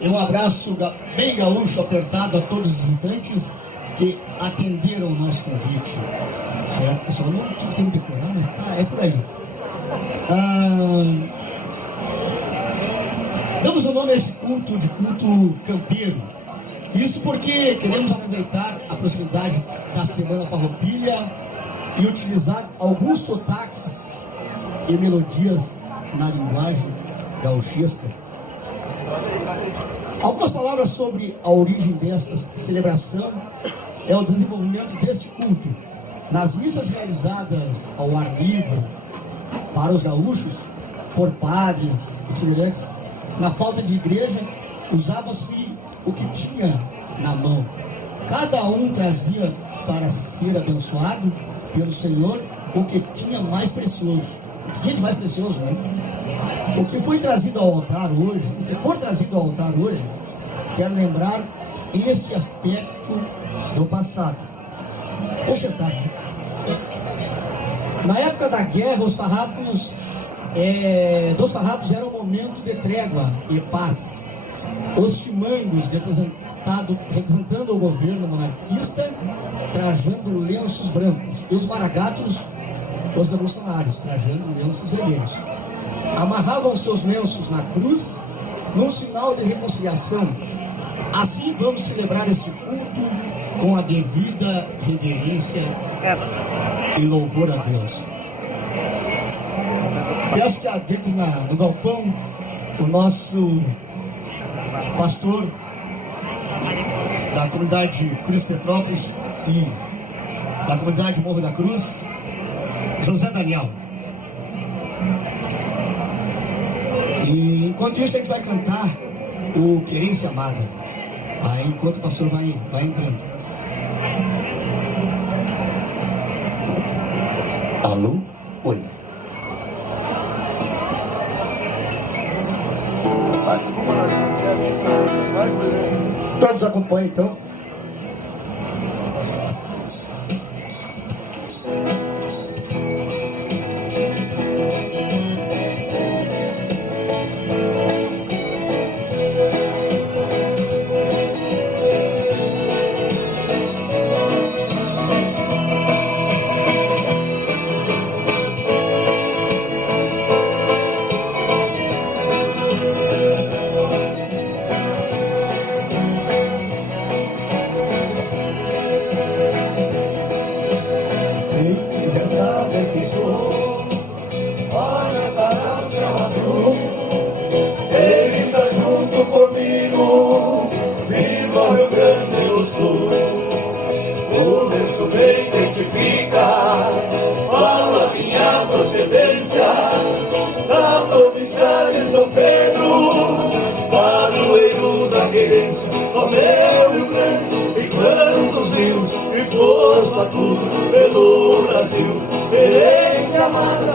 E um abraço bem gaúcho, apertado a todos os visitantes que atenderam o nosso convite. Certo, pessoal? Não tive tempo de decorar, mas tá, é por aí. Damos o nome a esse culto de culto campeiro. Isso porque queremos aproveitar a proximidade da Semana Farroupilha e utilizar alguns sotaques e melodias na linguagem gauchesca. Algumas palavras sobre a origem desta celebração é o desenvolvimento deste culto. Nas missas realizadas ao ar livre para os gaúchos, por padres itinerantes, na falta de igreja, usava-se o que tinha na mão. Cada um trazia para ser abençoado pelo Senhor o que tinha mais precioso. O que tinha de mais precioso, né? O que foi trazido ao altar hoje, o que for trazido ao altar hoje, quer lembrar este aspecto do passado. Vou sentar aqui. Na época da guerra, os farrapos era um momento de trégua e paz. Os chimangos, representando o governo monarquista, trajando lenços brancos, e os maragatos, os revolucionários, trajando lenços vermelhos. Amarravam seus lenços na cruz, num sinal de reconciliação. Assim vamos celebrar esse culto com a devida reverência e louvor a Deus. Peço que dentro no galpão, o nosso pastor da comunidade Cruz Petrópolis e da comunidade Morro da Cruz, José Daniel. E enquanto isso a gente vai cantar o Querência Amada. Aí enquanto o pastor vai entrando. Alô? Oi. Todos acompanham então. Pelo Brasil, querência amada,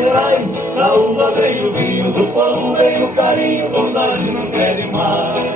Gerais, da uva vem o vinho, do povo vem o carinho, bondade não quer mais.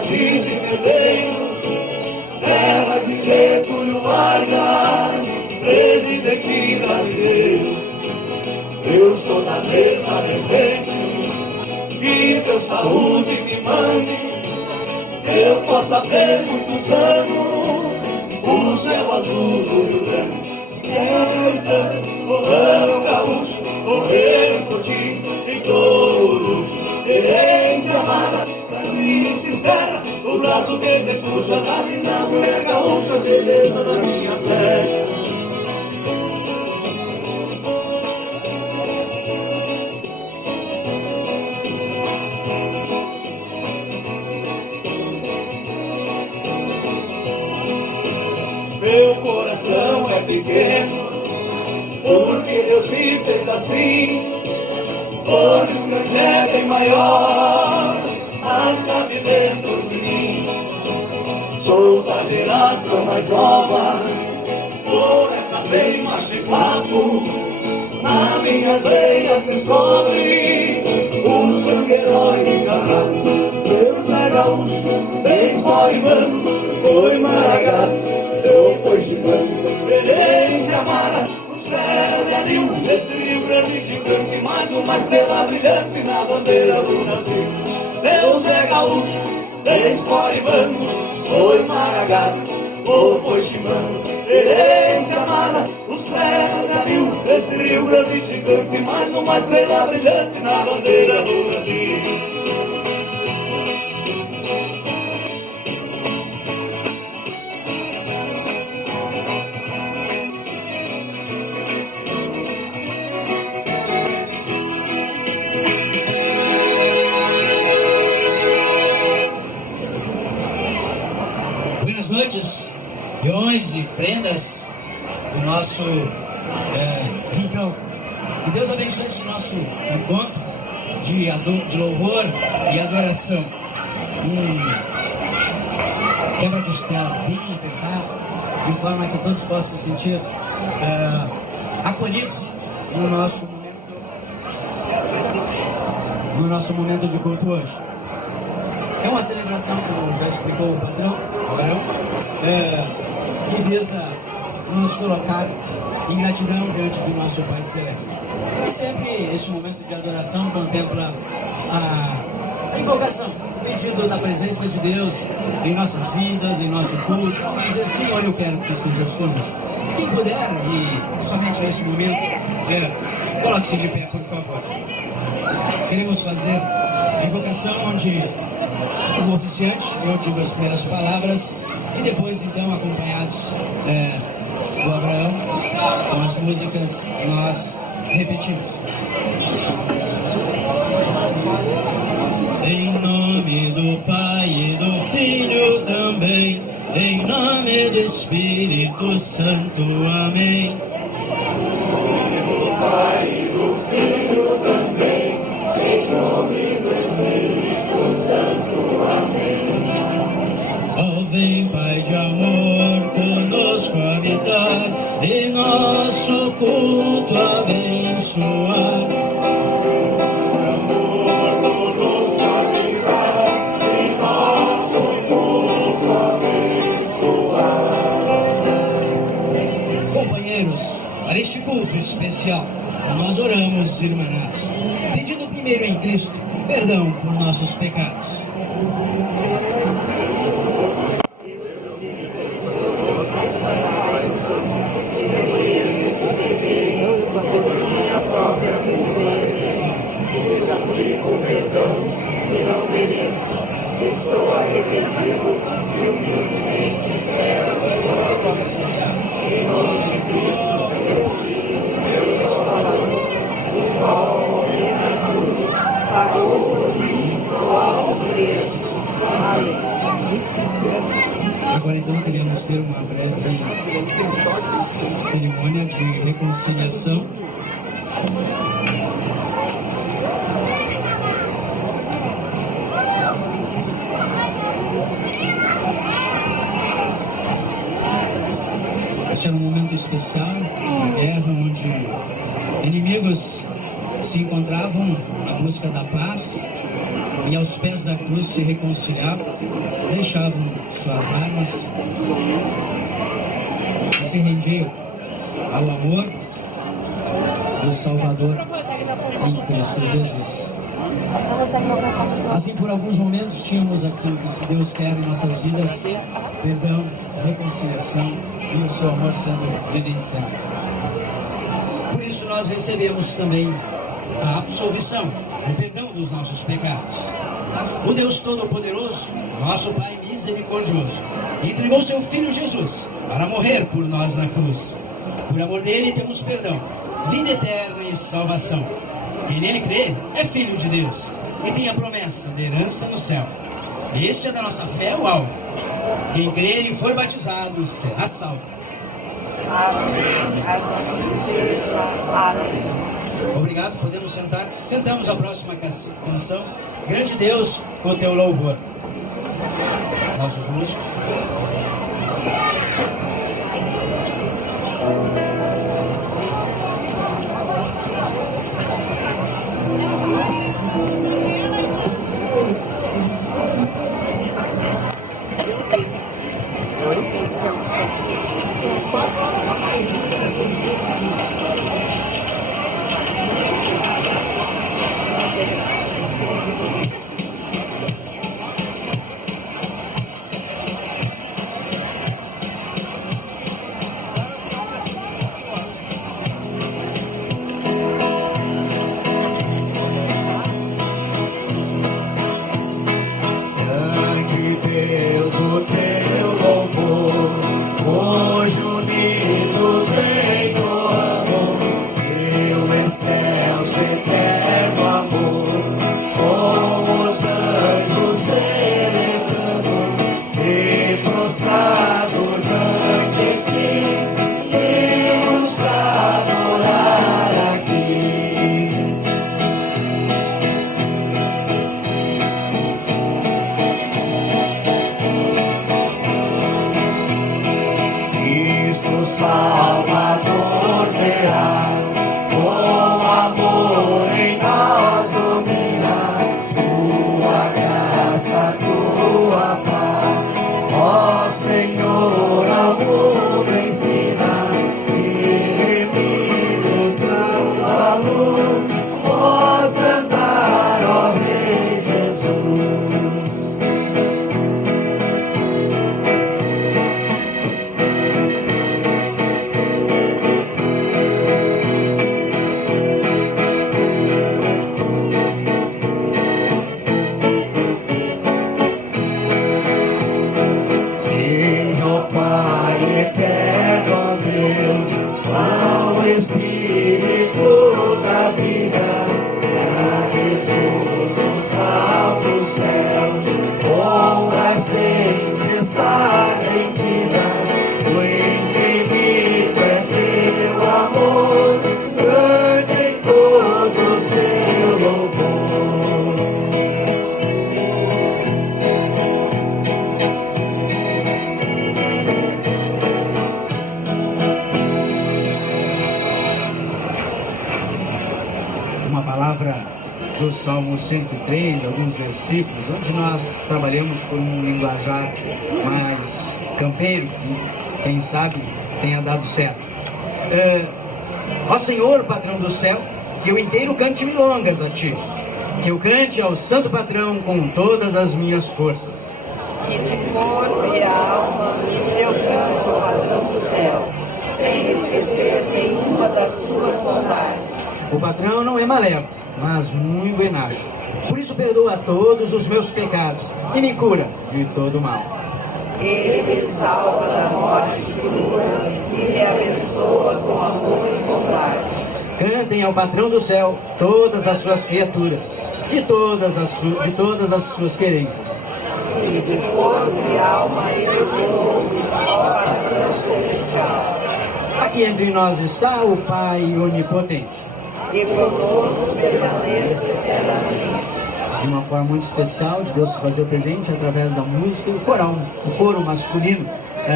De Medeiros, terra de Getúlio Vargas, presidente brasileiro. Eu sou da mesma vertente, que teu saúde me mande, eu possa ver muitos anos o céu azul do Rio Grande. Então, o gaúcho, correr por ti em touros, querência amada, sincera, o braço que me puxa da minha mulher gaúcha, beleza da minha fé. Meu coração é pequeno, porque Deus me fez assim. Hoje o grande é bem maior. mas cabe dentro de mim. Sou da geração mais nova, floresta bem machucado. Na minha veia se esconde o sangue herói de carrado. Meu Zé Gaúcho, ex-moribando, foi maragado, eu fui chegando. Querência amara, o céu de anil, esse rio grande gigante, mais uma estrela brilhante na bandeira do Brasil. Meu Zé Gaúcho, ex-moribando, foi maragado, ou foi chimando. Querência amada, o céu de anil, esse rio grande gigante, mais uma estrela brilhante na bandeira do Brasil. Buenas noites, peões e prendas do nosso rincão. Que Deus abençoe esse nosso encontro de louvor e adoração. Quebra-costela bem apertado, de forma que todos possam se sentir acolhidos no nosso momento de culto hoje. É uma celebração, como já explicou o patrão, que visa nos colocar em gratidão diante do nosso Pai Celeste. E sempre esse momento de adoração contempla a invocação, o pedido da presença de Deus em nossas vidas, em nosso culto, dizer: Senhor, eu quero que tu estejas conosco. Quem puder, e somente nesse momento, coloque-se de pé, por favor. Queremos fazer a invocação onde o oficiante, eu digo as primeiras palavras, e depois, então, acompanhados do Abraão, com as músicas, nós repetimos. Em nome do Pai e do Filho também, em nome do Espírito Santo, amém. Em nome do Pai e do Filho também, em nome do Espírito Santo, amém. Ó, vem, Pai de amor, conosco habitar, e nosso culto abençoar. Para este culto especial, nós oramos, irmãs, pedindo primeiro em Cristo perdão por nossos pecados. Estou arrependido e humildemente espero a tua provisão. Em nome de Cristo, teu Filho, meu Salvador, o qual morreu na cruz, pagou por mim o alto preço. Amém. Agora então queríamos ter uma breve cerimônia de reconciliação. Este era um momento especial na guerra, onde inimigos se encontravam na busca da paz e aos pés da cruz se reconciliavam, deixavam suas armas e se rendiam ao amor do Salvador em Cristo Jesus. Assim, por alguns momentos, tínhamos aquilo que Deus quer em nossas vidas: perdão, reconciliação e o seu amor sendo vivenciado. Por isso nós recebemos também a absolvição, o perdão dos nossos pecados. O Deus Todo-Poderoso, nosso Pai misericordioso, entregou seu Filho Jesus para morrer por nós na cruz. Por amor dele temos perdão, vida eterna e salvação. Quem nele crê é filho de Deus e tem a promessa de herança no céu. Este é da nossa fé o alvo. Quem crer e for batizado será salvo. Amém. Assim seja. Amém. Obrigado, podemos sentar. Cantamos a próxima canção. Grande Deus, o teu louvor. Nossos músicos. Do Salmo 103, alguns versículos, onde nós trabalhamos por um linguajar mais campeiro, e quem sabe tenha dado certo. Ó Senhor, patrão do céu, que eu inteiro cante milongas a Ti, que eu cante ao Santo Patrão com todas as minhas forças. Que de corpo e alma eu canto ao patrão do céu, sem esquecer nenhuma das suas bondades. O patrão não é malévolo, mas muito benacho. Por isso perdoa todos os meus pecados e me cura de todo mal. Ele me salva da morte crua e me abençoa com amor e bondade. Cantem ao patrão do céu todas as suas criaturas, de todas as suas querências. E de corpo e alma eu te louvo, ó patrão celestial. Aqui entre nós está o Pai Onipotente. E conosco permanece eternamente. De uma forma muito especial, de Deus se fazer presente através da música e o coral, o coro masculino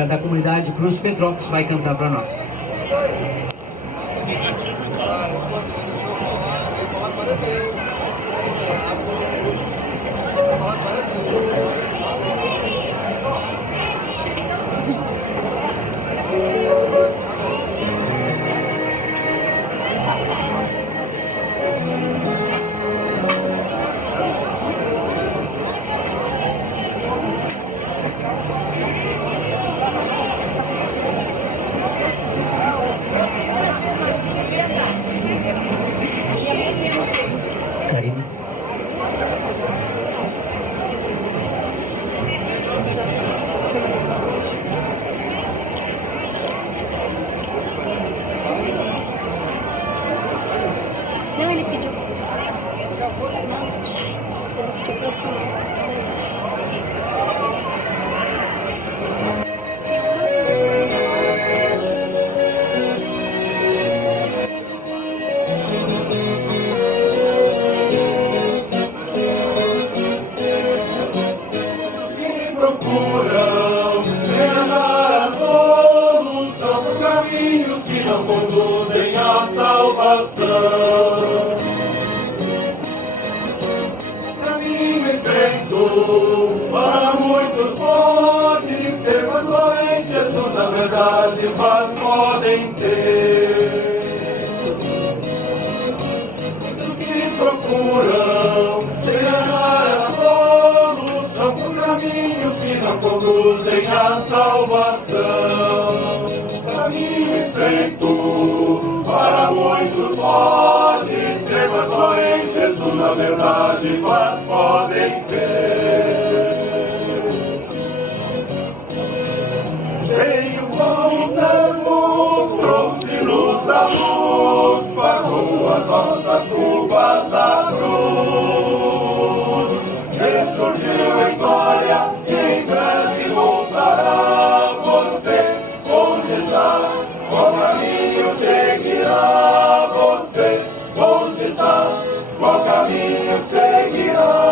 da comunidade Cruz Petrópolis vai cantar para nós. procuram serenar a solução por caminhos que não conduzem à salvação. Caminho estreito para muitos pode ser, mas só em Jesus a verdade paz podem ter. Procuram serenar a solução por caminhos que não conduzem à salvação. Caminho estreito para muitos pode ser, mas só em Jesus a verdade paz podem ter. Veio como servo, trouxe-nos a luz, pagou as nossas culpas na cruz. Ressurgiu em glória e em breve voltará. Você, onde está? Qual caminho seguirá? Você, onde está? Qual caminho seguirá?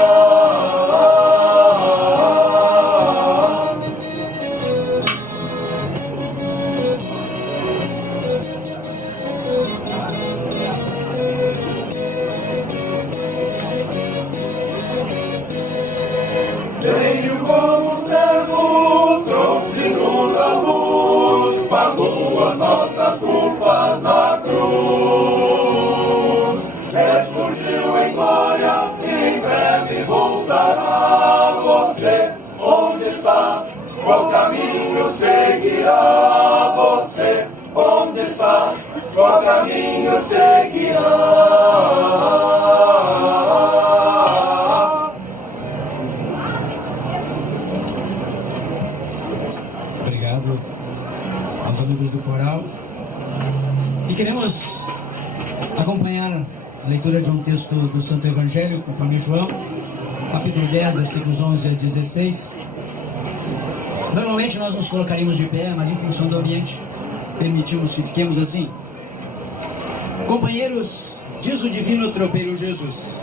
Veio como servo, trouxe-nos a luz, pagou as nossas culpas na cruz. Ressurgiu em glória e em breve voltará. Você, onde está? Qual caminho seguirá? Você, onde está? Qual caminho seguirá? Aos amigos do coral. E queremos acompanhar a leitura de um texto do Santo Evangelho, conforme João, capítulo 10, versículos 11 a 16. Normalmente nós nos colocaríamos de pé, mas em função do ambiente, permitimos que fiquemos assim. Companheiros, diz o divino tropeiro Jesus: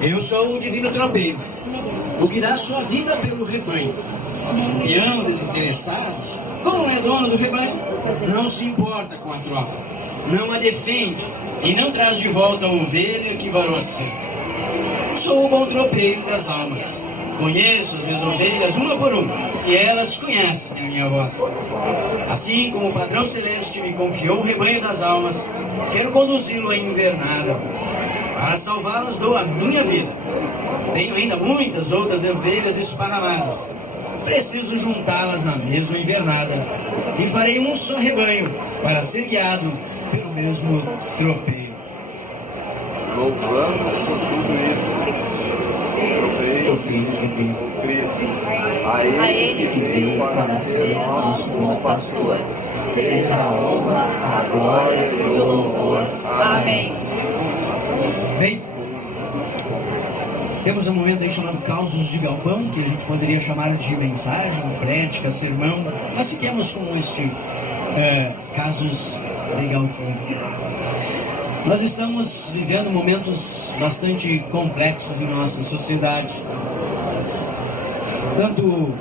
eu sou o divino tropeiro, o que dá sua vida pelo rebanho. E amo desinteressado. Como é dono do rebanho, não se importa com a tropa, não a defende e não traz de volta a ovelha que varou assim. Sou o bom tropeiro das almas, conheço as minhas ovelhas uma por uma e elas conhecem a minha voz. Assim como o Padrão Celeste me confiou o rebanho das almas, quero conduzi-lo à invernada. Para salvá-las dou a minha vida. Tenho ainda muitas outras ovelhas esparramadas. Preciso juntá-las na mesma invernada e farei um só rebanho para ser guiado pelo mesmo tropeiro. Louvamos por tudo isso. Tropeiro, Cristo. A Ele que veio para ser nosso bom pastor. Seja a honra, a glória e o louvor. Amém. Bem, temos um momento aí chamado Causos de Galpão, que a gente poderia chamar de mensagem, prédica, sermão, mas fiquemos com este Casos de Galpão. Nós estamos vivendo momentos bastante complexos em nossa sociedade, tanto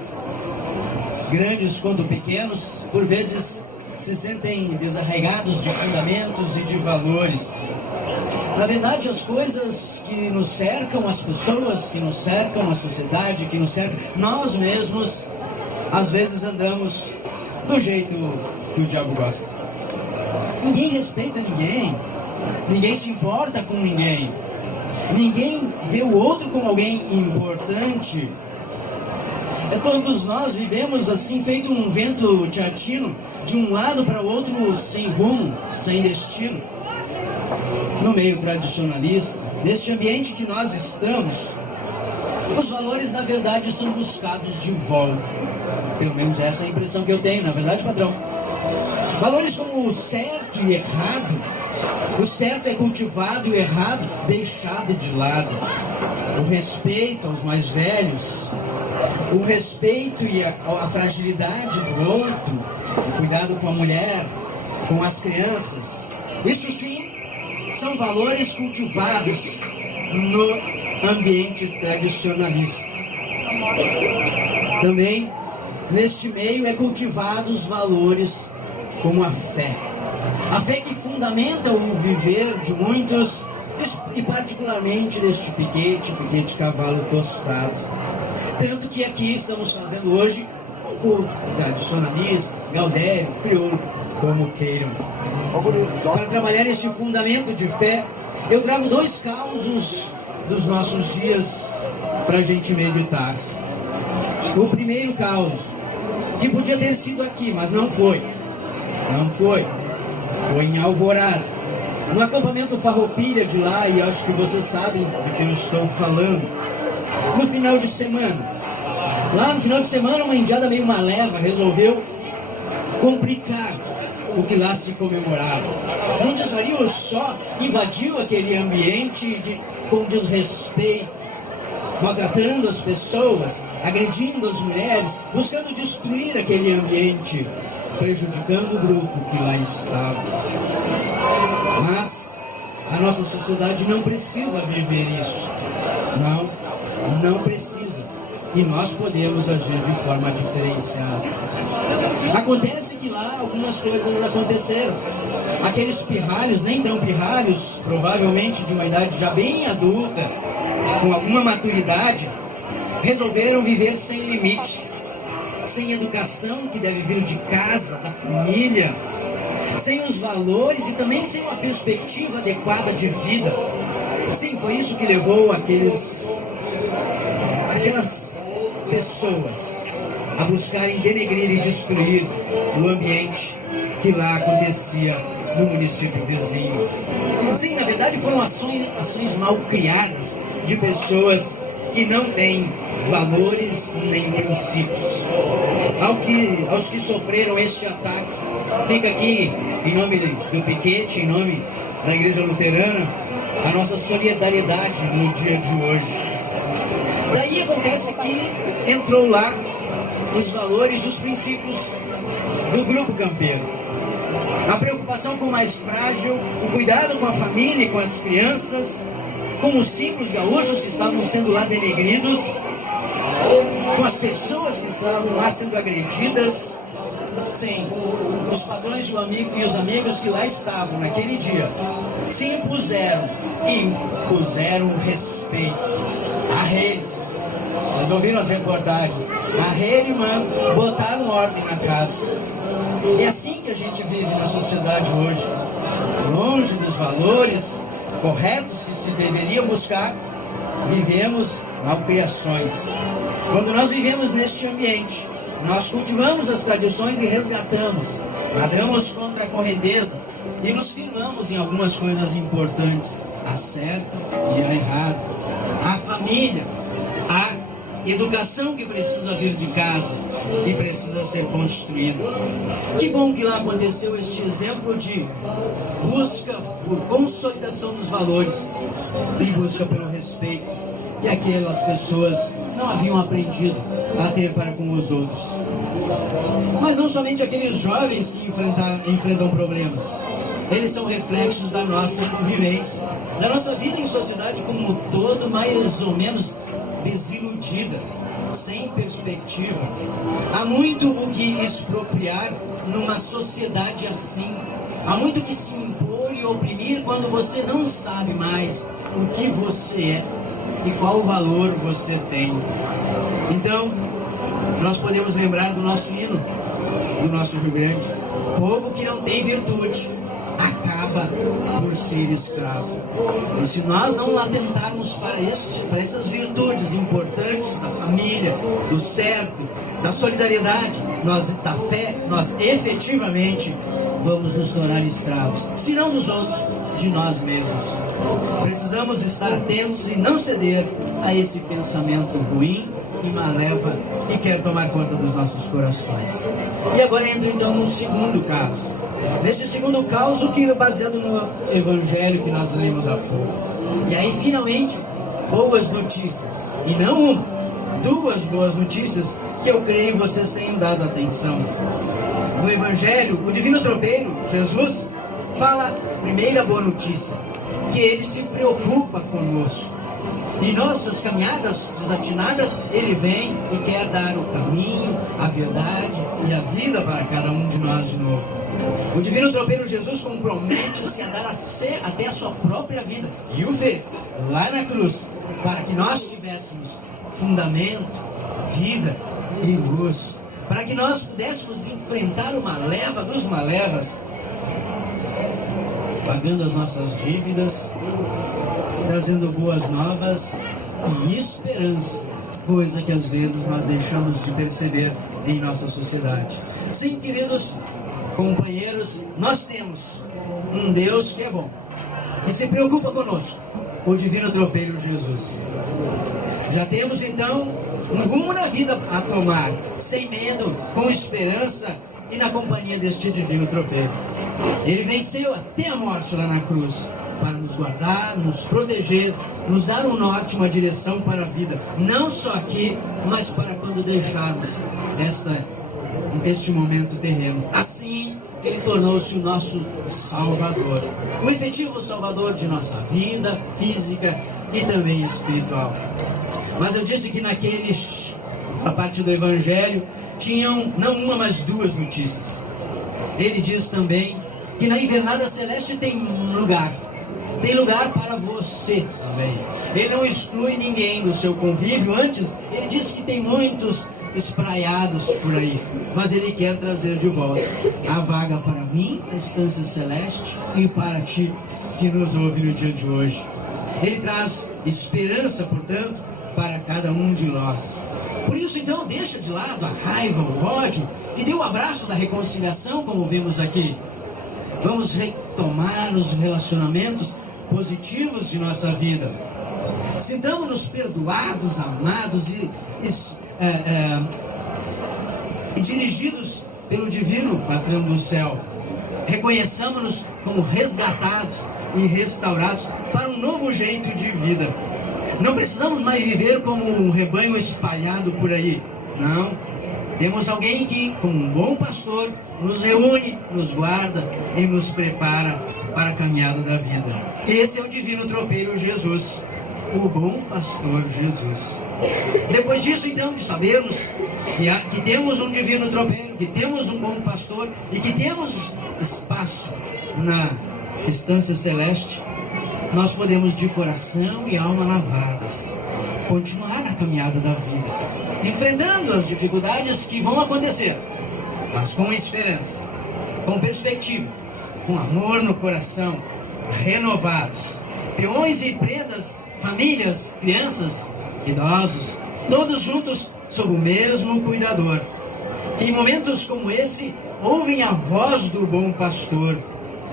grandes quanto pequenos, por vezes se sentem desarraigados de fundamentos e de valores. Na verdade, as coisas que nos cercam, as pessoas que nos cercam, a sociedade que nos cerca, nós mesmos, às vezes andamos do jeito que o diabo gosta. Ninguém respeita ninguém, ninguém se importa com ninguém, ninguém vê o outro como alguém importante. Todos nós vivemos assim, feito um vento teatino, de um lado para o outro, sem rumo, sem destino. No meio tradicionalista, neste ambiente que nós estamos, os valores na verdade são buscados de volta. Pelo menos essa é a impressão que eu tenho, na verdade, patrão. Valores como o certo e errado. O certo é cultivado e o errado deixado de lado. O respeito aos mais velhos, o respeito e a fragilidade do outro, o cuidado com a mulher, com as crianças. Isso sim, são valores cultivados no ambiente tradicionalista. Também, neste meio, é cultivados valores como a fé. A fé que fundamenta o viver de muitos, e particularmente deste Piquete Cavalo Tostado. Tanto que aqui estamos fazendo hoje um culto tradicionalista, gaudério, crioulo, como queiram. Para trabalhar este fundamento de fé, eu trago 2 causos dos nossos dias para a gente meditar. O primeiro caos, que podia ter sido aqui, mas não foi. Foi em Alvorada, no acampamento Farroupilha de lá, e acho que vocês sabem do que eu estou falando. No final de semana, lá no final de semana, uma indiada meio maleva resolveu complicar o que lá se comemorava. Um desvario só invadiu aquele ambiente com desrespeito, maltratando as pessoas, agredindo as mulheres, buscando destruir aquele ambiente, prejudicando o grupo que lá estava. Mas a nossa sociedade não precisa viver isso. Não precisa. E nós podemos agir de forma diferenciada. Acontece que lá algumas coisas aconteceram. Aqueles pirralhos, nem tão pirralhos, provavelmente de uma idade já bem adulta, com alguma maturidade, resolveram viver sem limites, sem educação que deve vir de casa, da família, sem os valores e também sem uma perspectiva adequada de vida. Sim, foi isso que levou aquelas pessoas a buscarem denegrir e destruir o ambiente que lá acontecia no município vizinho. Sim, na verdade foram ações mal criadas de pessoas que não têm valores nem princípios. Aos que sofreram este ataque, fica aqui, em nome do Piquete, em nome da Igreja Luterana, a nossa solidariedade no dia de hoje. Daí acontece que entrou lá os valores, os princípios do grupo campeiro. A preocupação com o mais frágil, o cuidado com a família e com as crianças, com os simples gaúchos que estavam sendo lá denegridos, com as pessoas que estavam lá sendo agredidas. Sim, os patrões e os amigos que lá estavam naquele dia se impuseram respeito. Vocês ouviram as reportagens? E botaram ordem na casa. É assim que a gente vive na sociedade hoje, longe dos valores corretos que se deveriam buscar. Vivemos malcriações. Quando nós vivemos neste ambiente, nós cultivamos as tradições e resgatamos, nadamos contra a correnteza e nos firmamos em algumas coisas importantes: a certo e a errado, a família, a educação que precisa vir de casa e precisa ser construída. Que bom que lá aconteceu este exemplo de busca por consolidação dos valores e busca pelo respeito que aquelas pessoas não haviam aprendido a ter para com os outros. Mas não somente aqueles jovens que enfrentam problemas. Eles são reflexos da nossa convivência, da nossa vida em sociedade como um todo, mais ou menos desiludida, sem perspectiva. Há muito o que expropriar numa sociedade assim. Há muito que se impor e oprimir quando você não sabe mais o que você é e qual valor você tem. Então, nós podemos lembrar do nosso hino, do nosso Rio Grande: povo que não tem virtude acaba por ser escravo. E se nós não atentarmos para essas virtudes importantes da família, do certo, da solidariedade, da fé, nós efetivamente vamos nos tornar escravos, se não dos outros, de nós mesmos. Precisamos estar atentos e não ceder a esse pensamento ruim e maleva que quer tomar conta dos nossos corações. E agora entra então no segundo caso. Nesse segundo caso, que é baseado no evangelho que nós lemos há pouco. E aí, finalmente, boas notícias. E não uma, 2 boas notícias que eu creio vocês tenham dado atenção. No evangelho, o divino tropeiro, Jesus, fala a primeira boa notícia: que ele se preocupa conosco. Em nossas caminhadas desatinadas, Ele vem e quer dar o caminho, a verdade e a vida para cada um de nós de novo. O Divino Tropeiro Jesus compromete-se a dar até a sua própria vida, e o fez lá na cruz, para que nós tivéssemos fundamento, vida e luz, para que nós pudéssemos enfrentar uma leva dos malevas, pagando as nossas dívidas, trazendo boas novas e esperança, coisa que às vezes nós deixamos de perceber em nossa sociedade. Sim, queridos companheiros, nós temos um Deus que é bom, que se preocupa conosco, o Divino Tropeiro Jesus. Já temos então um rumo na vida a tomar, sem medo, com esperança e na companhia deste Divino Tropeiro. Ele venceu até a morte lá na cruz, para nos guardar, nos proteger, nos dar um norte, uma direção para a vida, não só aqui, mas para quando deixarmos este momento terreno. Assim, Ele tornou-se o nosso Salvador, o efetivo Salvador de nossa vida física e também espiritual. Mas eu disse que a parte do Evangelho, tinham não uma, mas duas notícias. Ele diz também que na invernada celeste tem lugar para você também. Ele não exclui ninguém do seu convívio. Antes, ele disse que tem muitos espraiados por aí, mas ele quer trazer de volta a vaga para mim, a estância celeste, e para ti que nos ouve no dia de hoje. Ele traz esperança, portanto, para cada um de nós. Por isso, então, deixa de lado a raiva, o ódio, e dê o abraço da reconciliação, como vimos aqui. Vamos retomar os relacionamentos positivos de nossa vida. Sintamos-nos perdoados, amados e dirigidos pelo Divino Patrão do Céu. Reconheçamos-nos como resgatados e restaurados para um novo jeito de vida. Não precisamos mais viver como um rebanho espalhado por aí. Não. Temos alguém que, como um bom pastor, nos reúne, nos guarda e nos prepara para a caminhada da vida. Esse é o Divino Tropeiro Jesus, o bom pastor Jesus. Depois disso, então, de sabermos que temos um Divino Tropeiro, que temos um bom pastor e que temos espaço na estância celeste, nós podemos, de coração e alma lavadas, continuar na caminhada da vida, enfrentando as dificuldades que vão acontecer, mas com esperança, com perspectiva, com amor no coração, renovados, peões e prendas, famílias, crianças, idosos, todos juntos sob o mesmo cuidador, que em momentos como esse ouvem a voz do bom pastor,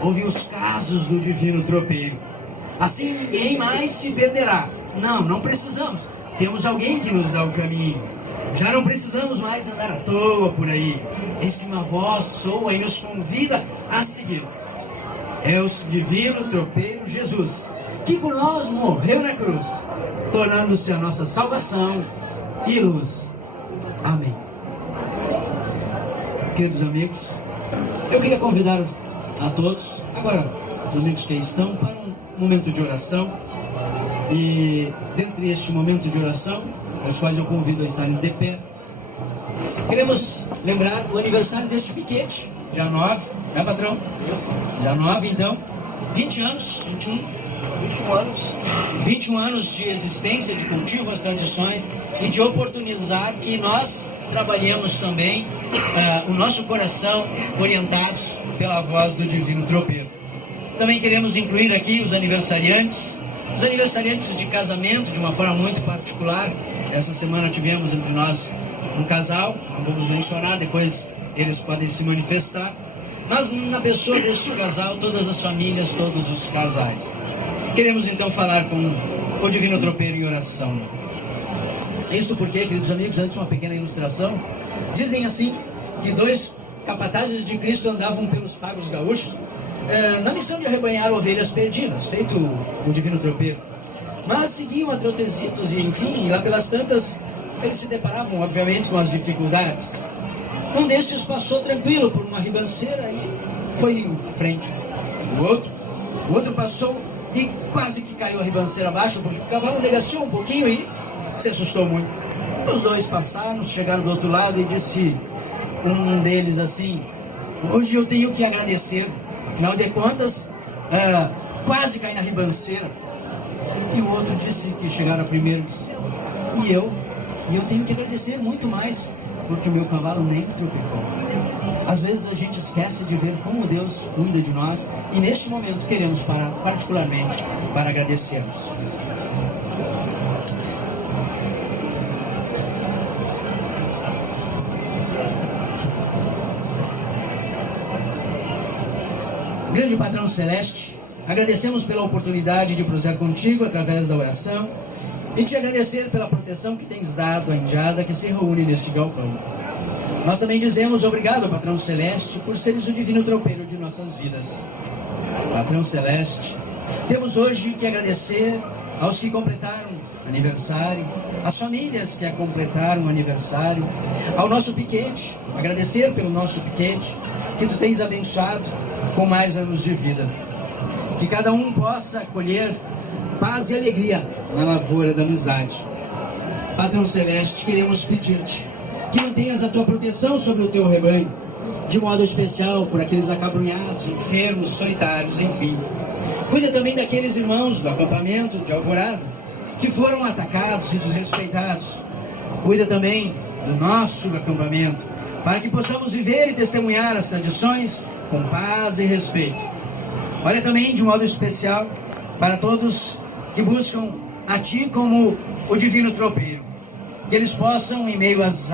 ouvem os casos do Divino Tropeiro. Assim ninguém mais se perderá. Não precisamos. Temos alguém que nos dá o caminho. Já não precisamos mais andar à toa por aí. Eis que uma voz soa e nos convida a seguir. É o Divino Tropeiro Jesus, que por nós morreu na cruz, tornando-se a nossa salvação e luz. Amém. Queridos amigos, eu queria convidar a todos, agora os amigos que aí estão, para um momento de oração. E dentre este momento de oração, aos quais eu convido a estarem de pé, queremos lembrar o aniversário deste piquete, dia 9, né, patrão? Dia 9, então, 20 anos, 21 anos de existência, de cultivo às tradições e de oportunizar que nós trabalhemos também o nosso coração orientados pela voz do Divino Tropeiro. Também queremos incluir aqui os aniversariantes de casamento, de uma forma muito particular. Essa semana tivemos entre nós um casal, não vamos mencionar, depois eles podem se manifestar. Mas na pessoa deste casal, todas as famílias, todos os casais. Queremos então falar com o Divino Tropeiro em oração. Isso porque, queridos amigos, antes uma pequena ilustração. Dizem assim, que 2 capatazes de Cristo andavam pelos pagos gaúchos, na missão de arrebanhar ovelhas perdidas, feito o Divino Tropeiro. Mas seguiam a trotesitos e, enfim, lá pelas tantas, eles se deparavam, obviamente, com as dificuldades. Um destes passou tranquilo por uma ribanceira e foi em frente. O outro passou e quase que caiu a ribanceira abaixo, porque o cavalo negaciou um pouquinho e se assustou muito. Os dois passaram, chegaram do outro lado e disse um deles assim: hoje eu tenho que agradecer, afinal de contas, quase caí na ribanceira. E o outro disse que chegaram primeiro, disse, e eu tenho que agradecer muito mais, porque o meu cavalo nem tropecou. Às vezes a gente esquece de ver como Deus cuida de nós, e neste momento queremos parar particularmente para agradecermos. Grande Patrão Celeste, agradecemos pela oportunidade de prosseguir contigo através da oração e te agradecer pela proteção que tens dado à indiada que se reúne neste galpão. Nós também dizemos obrigado, Patrão Celeste, por seres o divino tropeiro de nossas vidas. Patrão Celeste, temos hoje que agradecer aos que completaram aniversário, às famílias que completaram o aniversário, ao nosso piquete, agradecer pelo nosso piquete, que tu tens abençoado com mais anos de vida. Que cada um possa colher paz e alegria na lavoura da amizade. Patrão Celeste, queremos pedir-te que mantenhas a tua proteção sobre o teu rebanho, de modo especial por aqueles acabrunhados, enfermos, solitários, enfim. Cuida também daqueles irmãos do acampamento de Alvorada, que foram atacados e desrespeitados. Cuida também do nosso acampamento, para que possamos viver e testemunhar as tradições com paz e respeito. Olha também de modo especial para todos que buscam a Ti como o divino tropeiro, que eles possam, em meio às